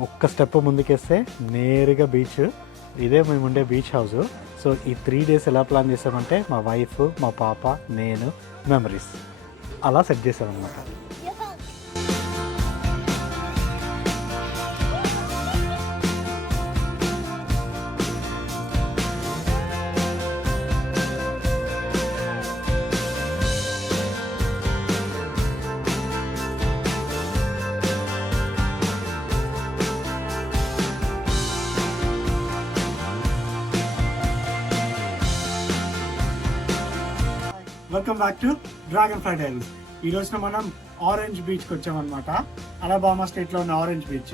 ఒక్క స్టెప్ ముందుకేస్తే నేరుగా బీచ్. ఇదే మేము ఉండే బీచ్ హౌస్. సో ఈ త్రీ డేస్ ఎలా ప్లాన్ చేసామంటే మా వైఫ్ మా పాప నేను మెమరీస్. అలా సెట్ చేసామన్నమాట welcome back to dragonfly diaries ఈ రోజున మనం ఆరెంజ్ బీచ్కి వచ్చామన్నమాట. అలబామా స్టేట్లో ఉన్న ఆరెంజ్ బీచ్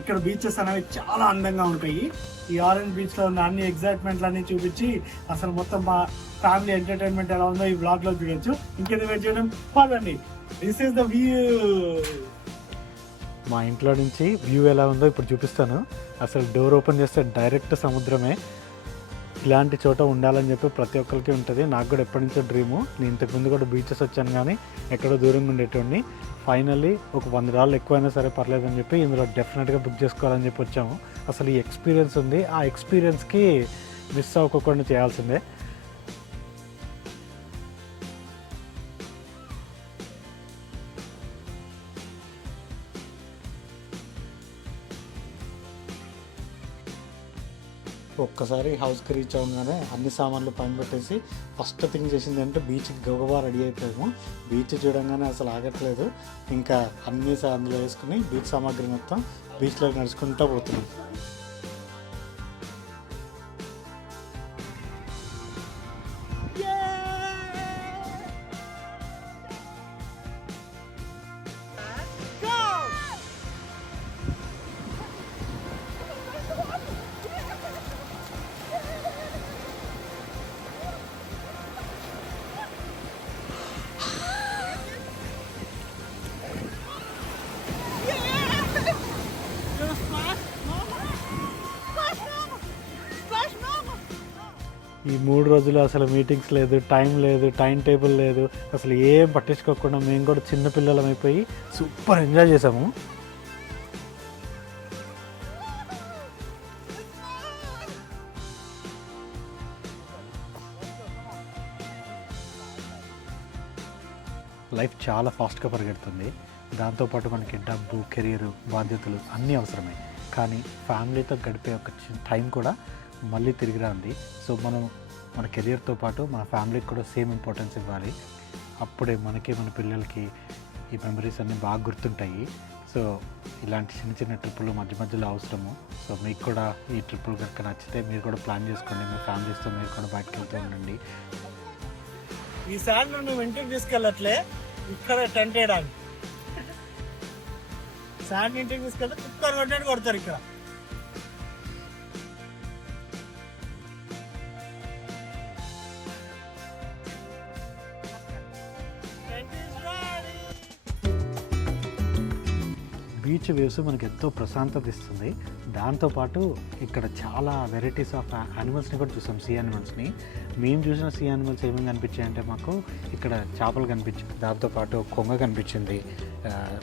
ఇక్కడ బీచెస్ అనేవి చాలా అందంగా ఉంటాయి. ఈ ఆరెంజ్ బీచ్లో ఉన్న అన్ని ఎగ్జైట్మెంట్లు అన్ని చూపించి అసలు మొత్తం మా ఫ్యామిలీ ఎంటర్టైన్మెంట్ ఎలా ఉందో ఈ బ్లాగ్లో చూడొచ్చు. ఇంకేది వెయిట్ చేయడం? పదండి. దిస్ ఇస్ ద వ్యూ మా ఇంట్లో నుంచి వ్యూ ఎలా ఉందో ఇప్పుడు చూపిస్తాను. అసలు డోర్ ఓపెన్ చేస్తే డైరెక్ట్ సముద్రమే. ఇలాంటి చోట ఉండాలని చెప్పి ప్రతి ఒక్కరికి ఉంటుంది. నాకు కూడా ఎప్పటి నుంచో డ్రీము నేను ఇంతకుముందు కూడా బీచెస్ వచ్చాను కానీ ఎక్కడో దూరంగా ఉండేటోడిని. ఫైనల్లీ ఒక వంద డాలర్లు ఎక్కువైనా సరే పర్లేదని చెప్పి ఇందులో డెఫినెట్గా బుక్ చేసుకోవాలని చెప్పి వచ్చాము. అసలు ఈ ఎక్స్పీరియన్స్ ఉంది. ఆ ఎక్స్పీరియన్స్కి మిస్ అవ్వకుండా చేయాల్సిందే. ఒక్కసారి హౌస్కి రీచ్ అవ్వగానే అన్ని సామాన్లు పైన పెట్టేసి ఫస్ట్ థింగ్ చేసింది అంటే బీచ్కి గబగబా రెడీ అయిపోయాము. బీచ్ చూడంగానే అసలు ఆగట్లేదు. ఇంకా అన్ని అందులో వేసుకుని బీచ్ సామాగ్రి మొత్తం బీచ్లో నడుచుకుంటూ పోతున్నాం. ఈ మూడు రోజులు అసలు మీటింగ్స్ లేదు టైం లేదు టైం టేబుల్ లేదు. అసలు ఏం పట్టించుకోకుండా మేము కూడా చిన్న పిల్లలం అయిపోయి సూపర్ ఎంజాయ్ చేసాము లైఫ్ చాలా ఫాస్ట్గా పరిగెడుతుంది. దాంతోపాటు మనకి డబ్బు కెరీర్ బాధ్యతలు అన్నీ అవసరమే. కానీ ఫ్యామిలీతో గడిపే ఒక చిన్న టైం కూడా మళ్ళీ తిరిగి రాంది. సో మనం మన కెరియర్తో పాటు మన ఫ్యామిలీకి కూడా సేమ్ ఇంపార్టెన్స్ ఇవ్వాలి. అప్పుడే మనకి మన పిల్లలకి ఈ మెమరీస్ అన్నీ బాగా గుర్తుంటాయి. సో ఇలాంటి చిన్న చిన్న ట్రిప్పులు మధ్య మధ్యలో అవసరము. సో మీకు కూడా ఈ ట్రిప్పులు కనుక నచ్చితే మీరు కూడా ప్లాన్ చేసుకోండి. మీ ఫ్యామిలీస్తో మీరు కూడా బయటకు వెళ్తూ ఉండండి. ఈసారి నువ్వు ఇంటికి తీసుకెళ్ళట్లే. ఇక్కడ టెంట్ వేయడానికి. శాండ్ ఇంటికి తీసుకెళ్తే కుక్కర్ కొట్టాడు కొడతారు ఇక్కడ. బీచ్ వేవ్స్ మనకి ఎంతో ప్రశాంతత ఇస్తుంది. దాంతోపాటు ఇక్కడ చాలా వెరైటీస్ ఆఫ్ యానిమల్స్ని కూడా చూసాం సీ యానిమల్స్ని మేము చూసిన సీ యానిమల్స్ ఏమేమి కనిపించాయి అంటే మాకు ఇక్కడ చేపలు కనిపించింది దాంతోపాటు కొంగ కనిపించింది.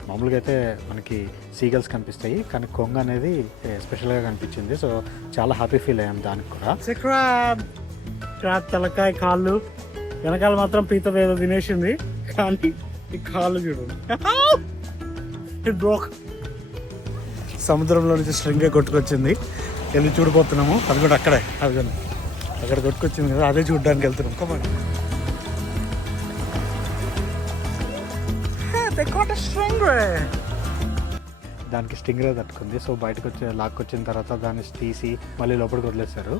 మామూలుగా అయితే మనకి సీగల్స్ కనిపిస్తాయి కానీ కొంగ అనేది స్పెషల్గా కనిపించింది. సో చాలా హ్యాపీ ఫీల్ అయ్యాం దానికి కూడా. క్రాబ్ తలకాయ కాళ్ళు. వెనకాల మాత్రం పీత ఏదో తినేసింది కానీ ఈ కాళ్ళు చూడండి బ్రోక్ సముద్రంలో నుంచి స్ట్రింగే కొట్టుకొచ్చింది. వెళ్ళి చూడిపోతున్నాము అది కూడా అక్కడే అది కూడా అక్కడ కొట్టుకొచ్చింది కదా అదే చూడడానికి వెళ్తున్నాం. కమాన్ దానికి స్టింగ్రే తట్టుకుంది. సో బయటకు వచ్చి లాక్కొచ్చిన తర్వాత దాన్ని తీసి మళ్ళీ లోపలికి వదిలేస్తారు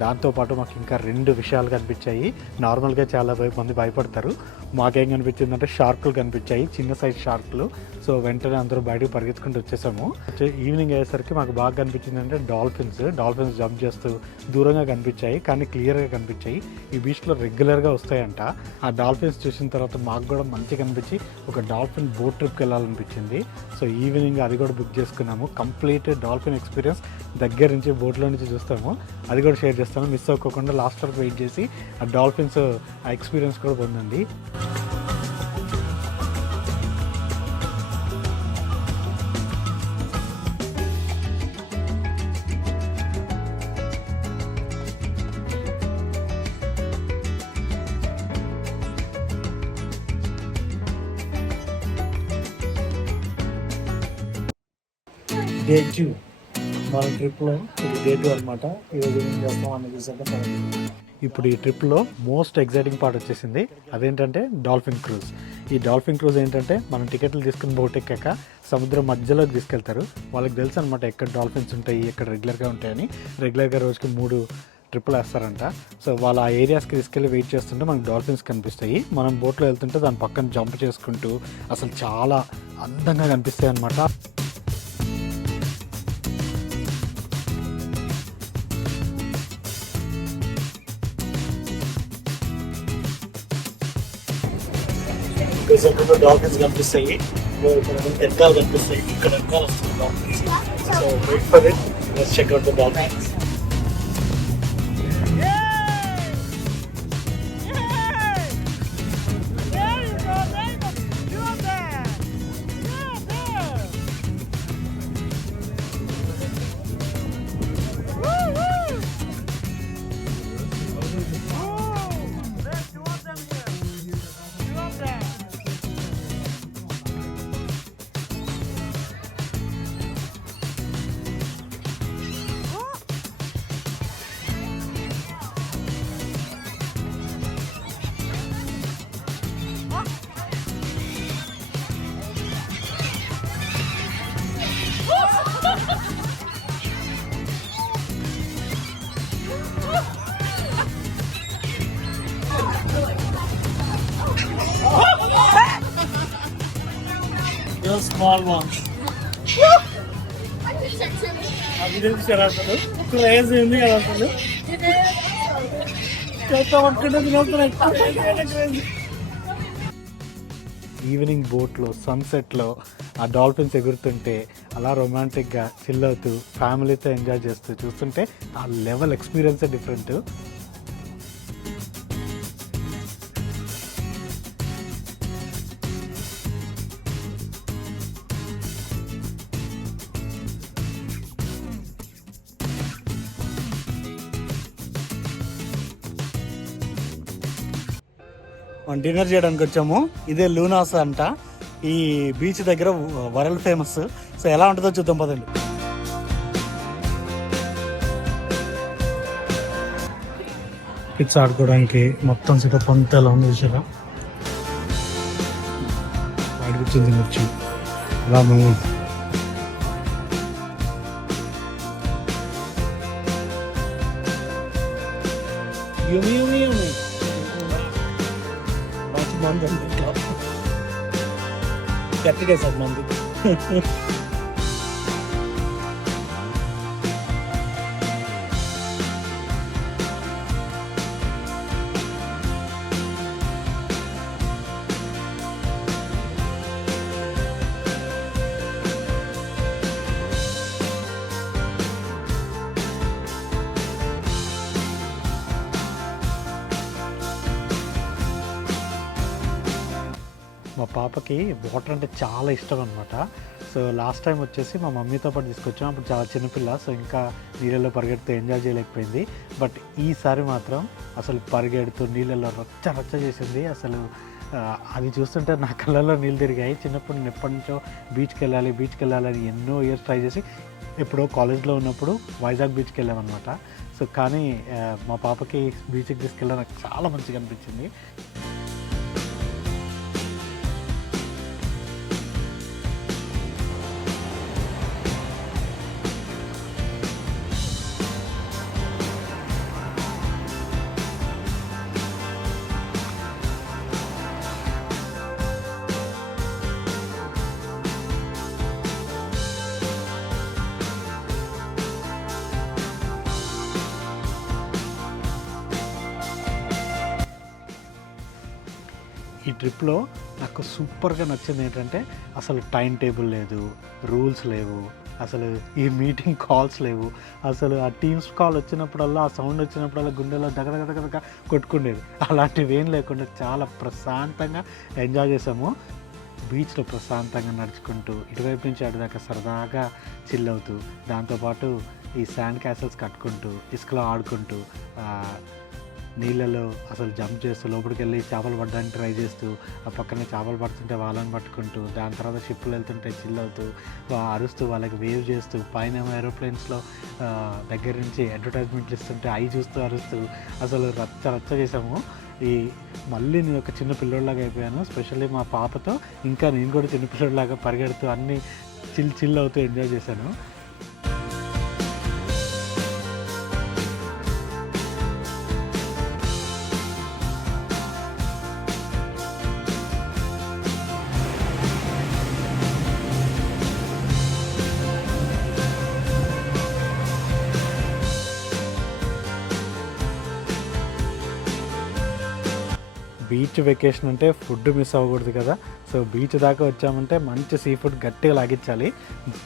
దాంతోపాటు మాకు ఇంకా రెండు విషయాలు కనిపించాయి. నార్మల్గా చాలా మంది భయపడతారు. మాకేం కనిపించిందంటే షార్కులు కనిపించాయి. చిన్న సైజ్ షార్కులు. సో వెంటనే అందరూ బయటకు పరిగెత్తుకుంటూ వచ్చేసాము. ఈవినింగ్ అయ్యేసరికి మాకు బాగా కనిపించింది అంటే డాల్ఫిన్స్. డాల్ఫిన్స్ జంప్ చేస్తూ దూరంగా కనిపించాయి. కానీ క్లియర్గా కనిపించాయి. ఈ బీచ్లో రెగ్యులర్గా వస్తాయంట. ఆ డాల్ఫిన్స్ చూసిన తర్వాత మాకు కూడా మంచిగా కనిపించి ఒక డాల్ఫిన్ బోట్ ట్రిప్కి వెళ్ళాలనిపించింది. సో ఈవినింగ్ అది కూడా బుక్ చేసుకున్నాము. కంప్లీట్ డాల్ఫిన్ ఎక్స్పీరియన్స్ దగ్గర నుంచి బోట్లో నుంచి చూస్తాము. అది కూడా షేర్ చేస్తాను మిస్ అవ్వకుండా లాస్ట్ వరకు వెయిట్ చేసి ఆ డాల్ఫిన్స్ ఆ ఎక్స్పీరియన్స్ కూడా పొందండి Did you? మన ట్రిప్లో ఇది డే టూ అనమాట ఈరోజు ఏం చేస్తాం అన్న చూసాక ఇప్పుడు ఈ ట్రిప్లో మోస్ట్ ఎగ్జైటింగ్ పార్ట్ వచ్చేసింది. అదేంటంటే డాల్ఫిన్ క్రూజ్. ఈ డాల్ఫిన్ క్రూజ్ ఏంటంటే మనం టికెట్లు తీసుకుని బోట్ ఎక్కాక సముద్రం మధ్యలోకి తీసుకెళ్తారు. వాళ్ళకి తెలుసు అనమాట ఎక్కడ డాల్ఫిన్స్ ఉంటాయి ఎక్కడ రెగ్యులర్గా ఉంటాయని. రెగ్యులర్గా రోజుకి మూడు ట్రిప్పులు వేస్తారంట. సో వాళ్ళ ఆ ఏరియాస్కి తీసుకెళ్ళి వెయిట్ చేస్తుంటే మనకు డాల్ఫిన్స్ కనిపిస్తాయి. మనం బోట్లో వెళ్తుంటే దాని పక్కన జంప్ చేసుకుంటూ అసలు చాలా అందంగా కనిపిస్తాయి అనమాట సెకండ్ డాల్ఫిన్స్ కనిపిస్తాయి. ఇక్కడ వెనకాల కనిపిస్తాయి. ఇక్కడ వెనకాల వస్తుంది dolphins so wait for it check out the dolphins normal. అది తెలిసారు అసలు క్రేజ్ ఉంది కదా అసలు చేస్తాం అనుకుంటే ఈవినింగ్ బోట్లో సన్సెట్లో ఆ డాల్ఫిన్స్ ఎగురుతుంటే అలా రొమాంటిక్గా చిల్ అవుతూ ఫ్యామిలీతో ఎంజాయ్ చేస్తూ చూస్తుంటే ఆ లెవెల్ ఎక్స్పీరియన్స్ డిఫరెంట్ మనం డిన్నర్ చేయడానికి వచ్చాము. ఇదే లూనాస్ అంట. ఈ బీచ్ దగ్గర వరల్డ్ ఫేమస్. సో ఎలా ఉంటుందో చూద్దాం పదండి. కిడ్స్ ఆడుకోవడానికి మొత్తం సెటప్ అంతా ఎలా ఉంది చూసారా? వాడికి వచ్చింది తినొచ్చు అలా మేము యumi గట్టిగా సార్ మా పాపకి వాటర్ అంటే చాలా ఇష్టం అనమాట సో లాస్ట్ టైం వచ్చేసి మా మమ్మీతో పాటు తీసుకొచ్చాం. అప్పుడు చాలా చిన్నపిల్ల సో ఇంకా నీళ్ళలో పరిగెడుతూ ఎంజాయ్ చేయలేకపోయింది. బట్ ఈసారి మాత్రం అసలు పరిగెడుతూ నీళ్ళలో రచ్చ రచ్చ చేసింది. అసలు అది చూస్తుంటే నా కళ్ళల్లో నీళ్ళు తిరిగాయి. చిన్నప్పుడు నేను ఎప్పటి నుంచో బీచ్కి వెళ్ళాలి బీచ్కి వెళ్ళాలని ఎన్నో ఇయర్స్ ట్రై చేసి ఎప్పుడో కాలేజ్లో ఉన్నప్పుడు వైజాగ్ బీచ్కి వెళ్ళామన్నమాట సో కానీ మా పాపకి బీచ్కి తీసుకెళ్ళడం నాకు చాలా మంచిగా అనిపించింది. ట్రిప్లో నాకు సూపర్గా నచ్చింది ఏంటంటే అసలు టైం టేబుల్ లేదు రూల్స్ లేవు అసలు ఈ మీటింగ్ కాల్స్ లేవు అసలు ఆ టీమ్స్ కాల్ వచ్చినప్పుడల్లా ఆ సౌండ్ వచ్చినప్పుడల్లా గుండెలో దగదగదగదగ కొట్టుకునేది అలాంటివి ఏం లేకుండా చాలా ప్రశాంతంగా ఎంజాయ్ చేసాము బీచ్లో ప్రశాంతంగా నడుచుకుంటూ ఇటువైపు నుంచి అటుదాకా సరదాగా చిల్ అవుతూ దాంతోపాటు ఈ శాండ్ క్యాసల్స్ కట్టుకుంటూ ఇసుకలో ఆడుకుంటూ నీళ్ళలో అసలు జంప్ చేస్తూ లోపలికి వెళ్ళి చేపలు పడడానికి ట్రై చేస్తూ ఆ పక్కన చేపలు పడుతుంటే వాళ్ళని పట్టుకుంటూ దాని తర్వాత షిప్పులు వెళ్తుంటే చిల్ అవుతూ అరుస్తూ వాళ్ళకి వేవ్ చేస్తూ పైన ఏరోప్లేన్స్లో దగ్గర నుంచి అడ్వర్టైజ్మెంట్లు ఇస్తుంటే అవి చూస్తూ అరుస్తూ అసలు రచ్చ రచ్చ చేసాము ఈ మళ్ళీ నేను ఒక చిన్న పిల్లోడిలాగా అయిపోయాను. స్పెషల్లీ మా పాపతో ఇంకా నేను కూడా చిన్న పిల్లోడిలాగా పరిగెడుతూ అన్నీ చిల్ చిల్ అవుతూ ఎంజాయ్ చేశాను. బీచ్ వెకేషన్ అంటే ఫుడ్ మిస్ అవ్వకూడదు కదా. సో బీచ్ దాకా వచ్చామంటే మంచి సీ ఫుడ్ గట్టిగా లాగించాలి.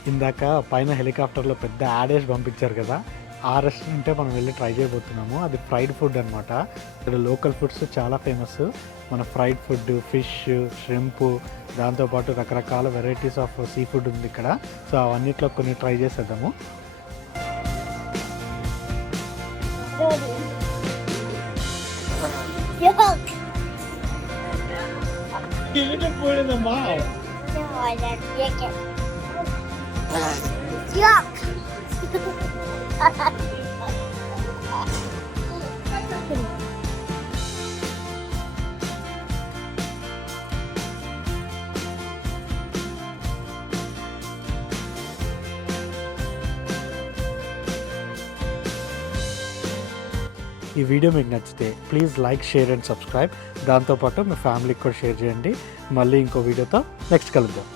ఇందాక పైన హెలికాప్టర్లో పెద్ద యాడేష్ పంపించారు కదా. ఆ రెస్టారెంటే మనం వెళ్ళి ట్రై చేయబోతున్నాము. అది ఫ్రైడ్ ఫుడ్ అనమాట ఇక్కడ లోకల్ ఫుడ్స్ చాలా ఫేమస్. మన ఫ్రైడ్ ఫుడ్ ఫిష్ షrimp దాంతోపాటు రకరకాల వెరైటీస్ ఆఫ్ సీ ఫుడ్ ఉంది ఇక్కడ. సో అవన్నిట్లో కొన్ని ట్రై చేసేద్దాము. You need to put in the mouth. No, I don't like it. Yuck! That's ఈ వీడియో మీకు నచ్చితే please like share and subscribe. దాంతోపాటు మీ ఫ్యామిలీకి కూడా షేర్ చేయండి. మళ్ళీ ఇంకో వీడియోతో నెక్స్ట్ కలుద్దాం.